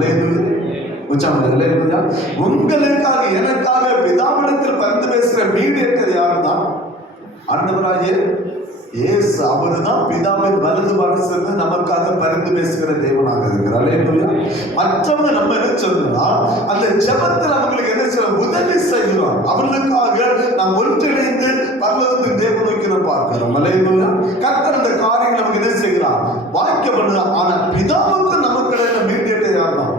உங்களுக்காக எனக்காக பிதாவிடத்தில் பரிந்து பேசுகிற மீடியேட்டர் யாரு தான்? ஆண்டவராகிய இயேசு அவருதான் பிதாவின் வலது பாரசிலிருந்து நமக்காக பரிந்து பேசுகிற தேவனாக இருக்கிறார். அல்லேலூயா. மற்றவங்க நம்ம என்ன சொல்லணும்னா அந்த ஜெபத்தில் அவங்களுக்கு என்ன செய்ய உதவி செய்கிறோம், அவர்களுக்காக நாம் ஒன்றிணைந்து பரலோகத்தின் தேவ நோக்கி நாம் பார்க்கிறோம். அல்லேலூயா. கர்த்தர் அந்த காரியங்கள் நமக்கு என்ன செய்கிறார், வாக்கியம் பண்ணுறார். ஆனா பிதாவுக்கு நமக்கு இடையில மீடியேட்டர் யார்தான்?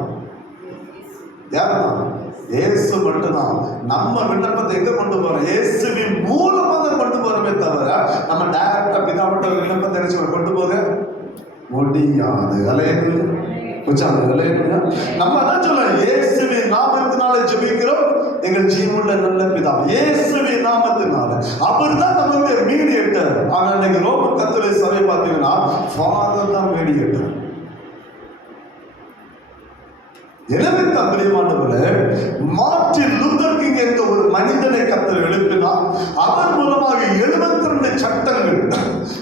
யார்தான்? இயேசு மட்டும்தான். நம்ம விண்ணப்பத்தை எங்க கொண்டு போறோம்? இயேசுவின் மூலமா தான் கொண்டு போறோமே தவிர நம்ம டைரக்டா பிதாவிட்ட விண்ணப்பத்தை கொண்டு போக முடியாது. அல்லேலூயா. நம்ம தான் சொல்றோம், இயேசுவின் நாமத்தினால ஜெபிக்கிறோம் எங்கள் ஜீவனுள்ள நல்ல பிதா. இயேசுவின் நாமத்தினால அவர் தான் நமக்கு மீடியேட்டர். ஆனா இன்னைக்கு ரோமன் கத்தோலிக்க சபை பார்த்தீங்கன்னா ஃபாதர் தான் மீடியேட்டர். எனவே பிரியமானவர்களே, மார்ட்டின் லூதர் கிங் என்ற ஒரு மனிதனை கர்த்தர் எழுப்பினார். அவர் மூலமாக 72 சட்டங்கள்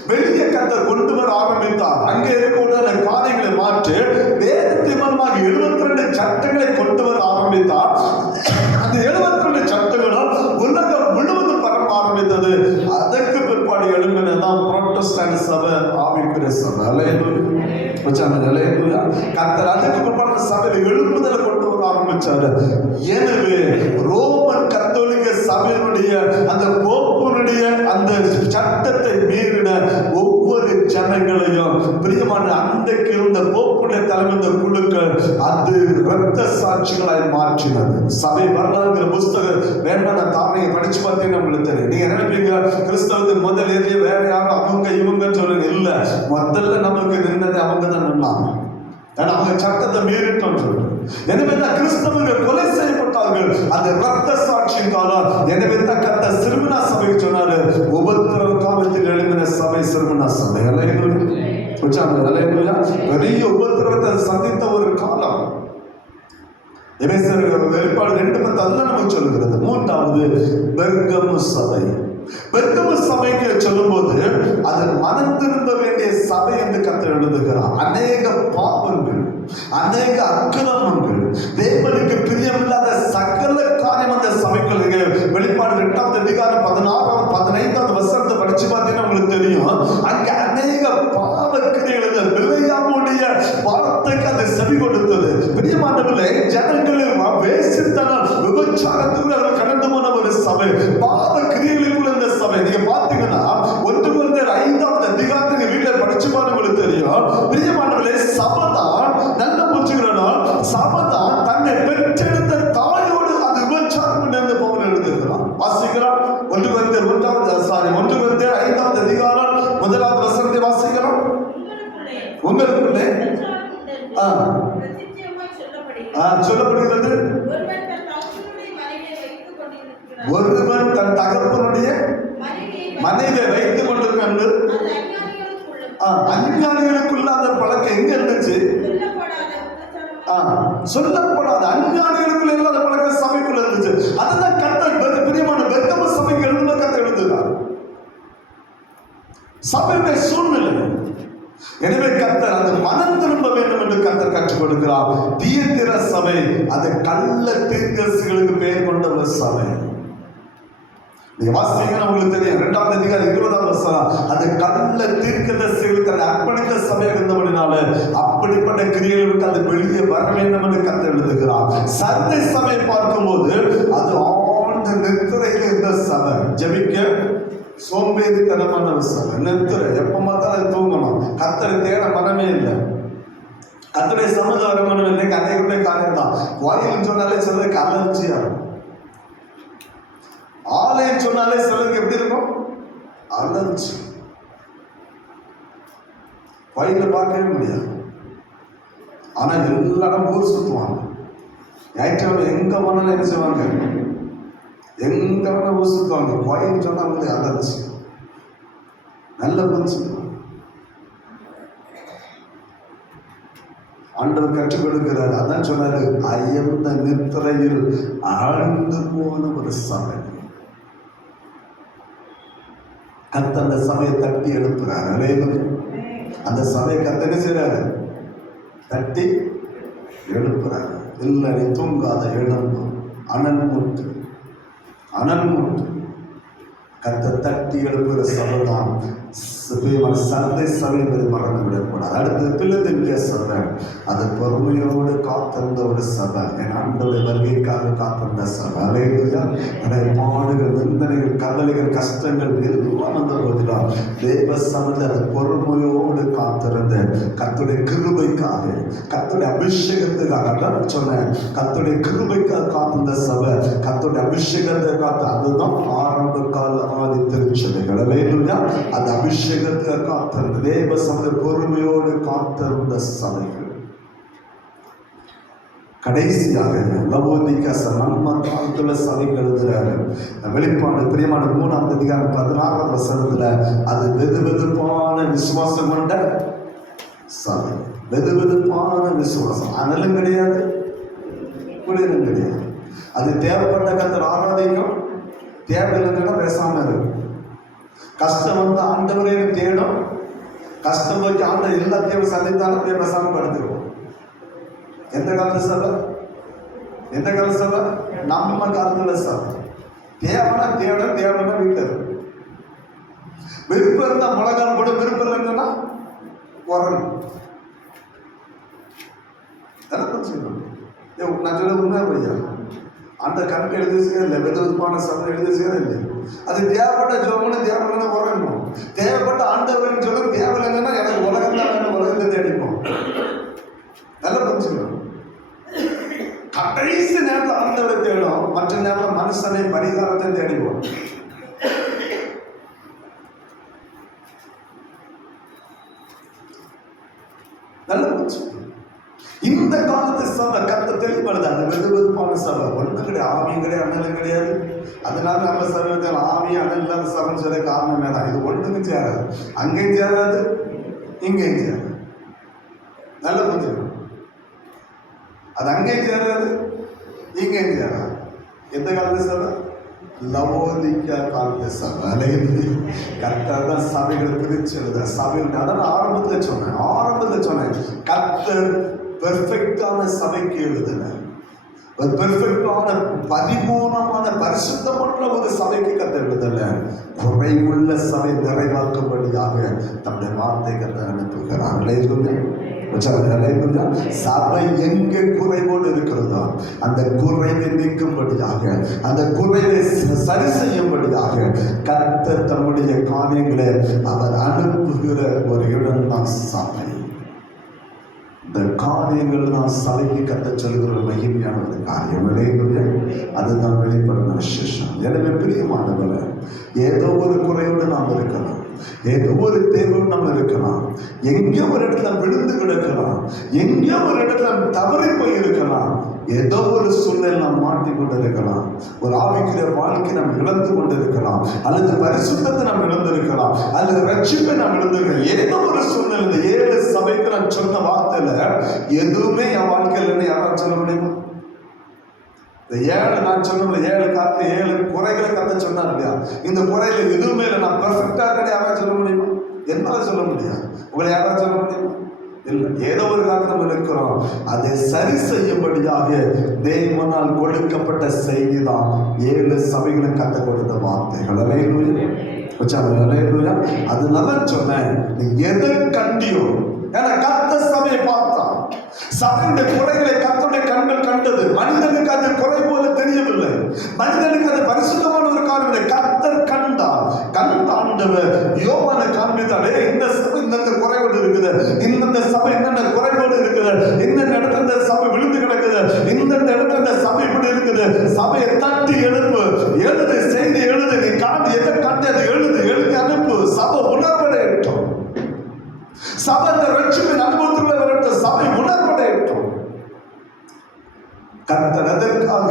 வெளியே கர்த்தர் கொண்டு வர ஆரம்பித்தார். அங்கே இருக்கக்கூடிய காரியங்களை மாற்றி வேதத்தின் மூலமாக 72 சட்டங்களை கொண்டு வர ஆரம்பித்தார். அந்த 72 சட்டங்களும் உலகம் முழுவதும் பரப்ப ஆரம்பித்தது. அதற்கு பிற்பாடு எழுப்பினதான் புரோட்டஸ்டன்ட் சபை, ஆவிக்குரிய சபை. கர்த்தர் அதுக்கு பிற்பாடு சபையில் எழுப்புதலை கொண்டு வர ஆரம்பிச்சாரு. எனவே ரோமன் கத்தோலிக்க சபையினுடைய அந்த போப்புனுடைய அந்த சட்டத்தை மீறின ஒவ்வொரு ஜனங்களையும் பிரியமான அன்றைக்கு இருந்த போப்புடைய தலைமை இந்த குழுக்கள் அது இரத்த சாட்சிகளாய் மாற்றினது. சபை வரலாறுங்கிற புஸ்தகம் வேண்டாம் தாரையை படிச்சு பார்த்தீங்கன்னா உங்களுக்கு தெரியும். நீங்க நினைப்பீங்க கிறிஸ்தவத்துக்கு முதல் ஏறிய வேற யாரும் அவங்க இவங்க சொல்லுங்க. இல்ல, முதல்ல நமக்கு நின்னது அவங்க தான் நின்னாங்க. அவங்க சட்டத்தை மீறிட்டோம் சொல்றோம். எனவே தான் கிறிஸ்தவர்கள் கொலை செய்யப்பட்டார்கள் அந்த இரத்த சாட்சியின் காலம். எனவே தான் கர்த்தர் சிறுமனா சபைக்கு சொன்னாரு, உபத்திரவ காலத்தில் எழுதின சபை சிறுமனா சபை. பெரிய உபத்திரவத்தை சந்தித்த ஒரு காலம். வெளிப்பாடு 2:10 அதுதான் நமக்கு சொல்லுகிறது. மூன்றாவது பெர்கமு சபை. பெர்கமு சபைக்கு சொல்லும் போது அது மனம் திரும்ப வேண்டிய சபை என்று கர்த்தர் எழுதுகிறார். அநேக பாவங்கள், அநேக அக்கிரமங்கள், தேவனுக்கு பிரியமில்லாத சகல காரியம் அந்த சபைக்குள். வெளிப்பாடு 2ஆம் அதிகாரம் 16ஆம் 15ஆம் வசனத்தை படிச்சு பார்த்தீங்கன்னா உங்களுக்கு தெரியும். அங்க அநேக பாவ கிரியைகள் பிள்ளையாமுடைய வார்த்தைக்கு அது செவி கொடுத்தது. பிரியமானவர்களே, ஜனங்கள் வேசித்தனம் விபச்சாரத்துக்குள்ள கடந்து போன ஒரு சபை, பாவ கிரியைகளுக்குள்ள இந்த சபை. நீங்க பாத்தீங்கன்னா 1 கொரிந்தியர் 5ஆம் அதிகாரத்தை வீட்டுல படிச்சு பாருங்க உங்களுக்கு தெரியும். பிரியமானவர்களே, சபைதான் நல்ல புரிஞ்சுக்கிறோம். சபைதான் தன்னை பெற்றெடுத்த தாயோடு அது விபச்சாரம் என்று பவுல் எழுதுகிறார். வாசிக்கிறோம் 1 கொரிந்தியர் 5ஆம் அதிகாரம் 1ஆம் வசனத்தை வாசிக்கிறோம். உங்களுக்குள்ளே சொல்லப்படுகிறது, ஒருவன் தன் தகப்பனுடைய மனைவியை வைத்துக் கொண்டிருக்காங்க. அஞ்ஞானிகளுக்குள்ள அந்த பழக்கம் எங்க இருந்துச்சு? சொல்லப்படாத அஞ்ஞானிகளுக்குள்ள இல்லாத பழக்கம் சபைக்குள்ள இருந்துச்சு. அதுதான் கர்த்தர் பிரியமான பெர்கமு சபைக்கு எழுதுன கர்த்தர் எழுதுகிறார். சபையுடைய சூழ்நிலை. எனவே கர்த்தர் அது மனம் திரும்ப வேண்டும் என்று கர்த்தர் கற்றுக் கொடுக்கிறார். தியத்திர சபை அது கள்ள தீர்க்கதரிசிகளுக்கு பெயர் கொண்ட ஒரு சபை. நீங்க வாசித்தீங்கன்னா உங்களுக்கு தெரியும். 2ஆம் அதிகாரம் 20ஆம் வசனம் அது கள்ள தீர்க்கதரிசிகளுக்கு அதை அர்ப்பணித்த சபையாக இருந்தபடினால அப்படிப்பட்ட கிரியைகளுக்கு அது வெளியே வர வேண்டும் என்று கர்த்தர் எழுதுகிறார். சர்தை சபையை பார்க்கும்போது அது ஆழ்ந்த நித்திரையில் இருந்த சபை, ஜெபிக்க சோம்பேறித்தனமான சபை, நித்திரை, எப்ப பார்த்தாலும் தூங்கணும், கர்த்தரை தேட மனமே இல்லை. கர்த்தருடைய சமூக வரமனம் இல்லை. கதைகளுடைய காரியம் தான். கோயில் சொன்னாலே சிலருக்கு அலர்ஜியா இருக்கும். ஆலயம் சொன்னாலே சிலருக்கு எப்படி இருக்கும்? அலர்ஜி. கோயில பார்க்கவே முடியாது. ஆனா எல்லாரும் ஊர் சுத்துவாங்க. ஞாயிற்றுக்கிழமை எங்க போனாலும் என்ன செய்வாங்க? எங்க வேணா ஊர் சுத்துவாங்க. கோயில் சொன்னா அவங்களுக்கு அலர்ஜி. நல்ல புரிஞ்சு ஆண்டவர் கற்றுக் கொடுக்கிறார். அதான் சொன்னாரு, அயர்ந்த நித்திரையில் ஆழ்ந்து போன ஒரு சபை. கர்த்தர் அந்த சபையை தட்டி எழுப்புறாரு. அந்த சபையை கர்த்தர் என்ன செய்றாரு? தட்டி எழுப்புறாரு. இல்லை, நீ தூங்காத, எழுந்து அனல் மூட்டு, அனல் மூட்டு. கர்த்தர் தட்டி எழுப்புகிற சபைதான் சந்தை சபை என்பதை மறந்து விடக்கூடாது. அடுத்தது பிலதெல்பியா சபை, அது பொறுமையோடு காத்திருந்த ஒரு சபை. என் ஆண்டவருடைய வருகைக்காக காத்திருந்த சபை. அல்லேலூயா. பாடுகள், நிந்தனைகள், கவலைகள், கஷ்டங்கள் எல்லாம் வந்த போதிலும் தேவ சபையில் அது பொறுமையோடு காத்திருந்த கர்த்தருடைய கிருபைக்காக, கர்த்தருடைய அபிஷேகத்துக்காக அதான் சொன்னேன், கர்த்தருடைய கிருபைக்காக காத்திருந்த சபை, கர்த்தருடைய அபிஷேகத்தை காத்து. அதுதான் ஆரம்ப கால ஆதி திருச்சபைகள். அல்லேலூயா. அது அபிஷேகத்துக்காக காத்திருந்த தேவ சபை, பொறுமையோடு காத்திருந்த சபைகள். கடைசியாக லவோதிக்கா நம்ம காலத்துல சபைக்கு எழுதுறாரு. வெளிப்பாடு பிரியமான 3ஆம் அதிகாரம் 16ஆம் வசனத்துல, அது வெது வெதுப்பான விசுவாசம் கொண்ட சபை. வெது வெதுப்பான விசுவாசம், அனலும் கிடையாது, குளிரும் கிடையாது. அது தேவைப்பட்ட கர்த்தர் ஆராதிக்கும், தேவையில்லைன்னா பேசாம இருக்கும். கஷ்டம் வந்து ஆண்டவரே தேடும், கஷ்டம் வச்சு ஆண்ட எல்லா தேவை சந்தித்தாலும் பேசாம படுத்துருவோம். எந்த காலத்துல சபை? எந்த கால சபை? நம்ம காலத்துல சபை. தேவனா தேவன, தேவனா வீட்டர். விருப்பம் இருந்தா முழங்கால் போட, விருப்பம் இல்லைன்னா உரம். நான் சொல்ல உண்மை பையா, அந்த கணக்கு எழுதி செய்யல, வெதுவெதுப்பான சபை எழுதி செய்யல. அது தேவைப்பட்ட ஜோமனு, தேவையான உரங்கணும். தேவைப்பட்ட ஆண்டவன் சொல்ல, தேவையில்லைன்னா எனக்கு உலகம் தான் வேணும், உலகத்தை தேடிப்போம். நல்லா புரிஞ்சுக்கணும். கடைசி நேரத்தில் ஆண்டவரை தேடும், மற்ற நேரத்தில் மனுஷனை பரிகாரத்தை தேடிவோம். நல்ல புரிஞ்சுக்கணும். இந்த காலத்து சபை கத்த தெளிவுபடுது. அது வெது வெதுப்பான சபை, ஒன்றும் கிடையாது, ஆவியும் கிடையாது, அண்ணலும் கிடையாது. அதனால நம்ம சபையில் ஆவி அண்ணல் இல்லாத சபைன்னு சொல்ல காரணமே தான். இது ஒன்றுக்கும் சேராது, அங்கேயும் சேராது, இங்கேயும் சேராது. நல்ல புரிஞ்சுக்கணும். அது அங்கேயும் சேராது, இங்கேயும் சேராது. எந்த காலத்து சபை? லவோதிக்கா காலத்து சபை. கர்த்தர் தான் சபைகளை பிரிச்சு எழுத. சபைகள் அதான் ஆரம்பத்தில் சொன்னேன், கர்த்தர் பெர்ஃபெக்டான சபைக்கு எழுதுன, பெர்ஃபெக்டான பரிபூர்ணமான பரிசுத்தமான ஒரு சபைக்கு கர்த்தர் எழுதல, குறைவுள்ள சபை நிறைவாக்கும்படியாக தம்முடைய வார்த்தை கர்த்தர் அனுப்புகிறார். சபை எங்கே குறைவோடு இருக்கிறதோ அந்த குறைவை நீக்கும்படியாக, அந்த குறைவை சரி செய்யும்படியாக கர்த்தர் தம்முடைய காரியங்களை அவர் அனுப்புகிற ஒரு இடம் தான் சபை. இந்த காரியங்கள் தான் சபைக்கு கத்த சொல்கிற மகிமையான ஒரு காரியம். அதுதான் வெளிப்படுற விசேஷம். எனவே பிரியமானவர்களே, ஏதோ ஒரு குறையோடு நாம் இருக்கலாம், ஏதோ ஒரு தேர்வோடு நாம் இருக்கலாம், எங்கேயோ ஒரு இடத்துல விழுந்து கிடக்கலாம், எங்கேயோ ஒரு இடத்துல தவறி போய் இருக்கலாம், ஏதோ ஒரு சூழ்நிலை நாம் மாட்டி கொண்டு இருக்கலாம், ஒரு ஆவிக்குரிய வாழ்க்கை நாம் இழந்து கொண்டு இருக்கலாம், அல்லது பரிசுத்தத்தை நாம் இழந்திருக்கலாம், அல்லது ரட்சிப்பை நாம் இழந்திருக்கலாம். ஏதோ ஒரு சூழ்நிலை இந்த 7 சபைக்கு நான் சொன்ன வார்த்தையில எதுவுமே என் வாழ்க்கையில் யாராவது சொல்ல முடியுமா? இந்த 7 நான் சொன்ன 7 காலத்துல 7 குறைகளை கத்த சொன்னார் இல்லையா? இந்த குறையில எதுவுமே இல்லை, நான் பெர்ஃபெக்டா இருக்க யாராவது சொல்ல முடியுமா? என்னால சொல்ல முடியாது. உங்களை யாராவது சொல்ல முடியுமா? இல்லை. ஏதோ ஒரு காலத்தில் நம்ம இருக்கிறோம். அதை சரி செய்யும்படியாக தேவனால் கொடுக்கப்பட்ட செய்தி தான் 7 சபைகளும் கத்த கொடுத்த வார்த்தைகள். அதனால சொன்னேன், நீ எதை கண்டியோ, ஏன்னா கத்த சபையை பார்த்தான், சபையுடைய குறைகளை கர்த்தருடைய கண்கள் கண்டது. மனிதனுக்கு அது குறை போல தெரியவில்லை, மனிதனுக்கு அது பரிசுத்தமான ஒரு காரியம். கர்த்தர் கண்டார், கண்டாண்டவர் யோவானை காண்பித்தாலே, இந்த சபை இந்த குறைவோடு இருக்குது, இந்த சபை இந்த குறைவோடு இருக்குது, இந்த இடத்துல இந்த சபை விழுந்து கிடக்குது, இந்த இடத்துல இந்த சபை இப்படி இருக்குது. சபையை தட்டி எழுப்பு, எழுது, செய்தி எழுது, நீ காட்டு, எதை காட்டி அதை எழுது, எழுதி அனுப்பு. சபை உணர்வடையட்டும், சபை ரட்சிப்பின் அனுபவத்தில் வரட்டும், சபை உணர்வடையட்டும். கர்த்தர் அதற்காக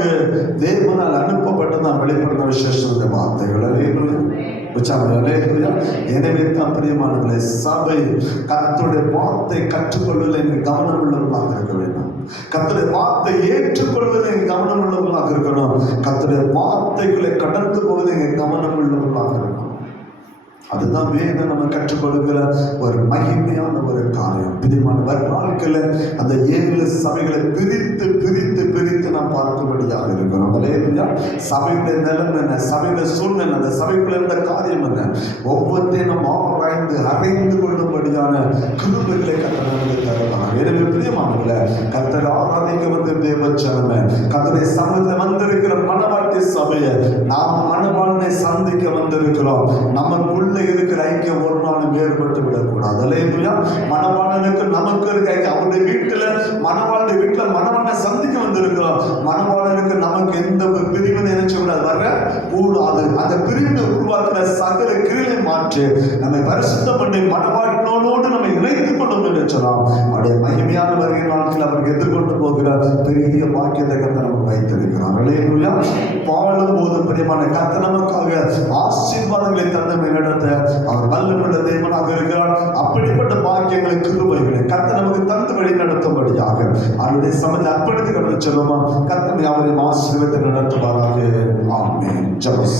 தேவனால் அனுப்பப்பட்டதான் வெளிப்படுத்த விசேஷ வார்த்தைகள். எனவே தான் பிரியமானவர்களே, சபை கர்த்தருடைய வார்த்தை கற்றுக்கொள்வதில் கவனம் உள்ளவர்களாக இருக்க வேண்டும். கர்த்தருடைய வார்த்தை ஏற்றுக்கொள்வதில் கவனம் உள்ளவர்களாக இருக்கணும். கர்த்தருடைய வார்த்தைகளை கடந்து போவதில் கவனம் உள்ளவர்களாக இருக்கணும். அதுதான் வேதம் நம்ம கற்றுக் கொடுக்கிற ஒரு மகிமையான ஒரு காரியம். பிரியமானவர், வாழ்க்கையில அந்த 7 சபைகளை பிரித்து பிரித்து பிரித்து நாம் பார்க்கும்படியாக இருக்கிறோம். அல்லேலூயா. சபையுடைய நிலைமை என்ன, சபையுடைய சூழ்நிலை, அந்த சபைக்குள்ள இருந்த காரியம் என்ன, ஒவ்வொருத்தையும் நம்ம ஆராய்ந்து அறிந்து கொள்ளும்படியான கிருபைகளை கர்த்தர் நமக்கு தருவார். எனவே பிரியமானவர்களே, கர்த்தர் ஆராதிக்க வந்த தேவச்சனமே, கர்த்தருடைய சமூகத்தில் வந்திருக்கிற மணவாட்டி சபையை நாம் மணவாளனை சந்திக்க வந்திருக்கிறோம். நமக்குள்ள இருக்கிற ஐக்கியம் ஒரு நாளும் வேறுபட்டு விடக்கூடாது. அல்லேலூயா. மணவாளனுக்கு நமக்கு இருக்க ஐக்கியம், அவருடைய வீட்டுல மணவாளுடைய வீட்டுல மணவாளனை சந்திக்க வந்திருக்கிறோம். மணவாளனுக்கு நமக்கு எந்த பிரிவினை நினைச்சக்கூடாது, வர கூடாது. அந்த பிரிவினை உருவாக்குற சகல கிரியை மாற்றி நம்மை பரிசுத்தம் பண்ணி மணவாளனோடு நம்மை இணைத்துக் கொள்ளும் என்று சொல்லலாம். அவருடைய மகிமையான வருகை நாட்கள் அவருக்கு எதிர்கொண்டு போகிற பெரிய பாக்கியத்தை கர்த்தர் நமக்கு வைத்திருக்கிறார். அல்லேலூயா. வாழும் போது பிரியமான கர்த்தர் நமக்காக ஆசீர்வாதங்களை தந்தமை நடத்த அவர் வல்லமையுள்ள தேவனாக இருக்கிறார். அப்படிப்பட்ட பாக்கியங்களை கிருபைகளை கர்த்தர் நமக்கு தந்து வழி நடத்தும்படியாக அவருடைய சமயத்தை அர்ப்பணித்து கடந்து செல்லுமா. கர்த்தர் அவரை ஆசீர்வாதத்தை நடத்துவாராக. ஆமென். ஜெபம்.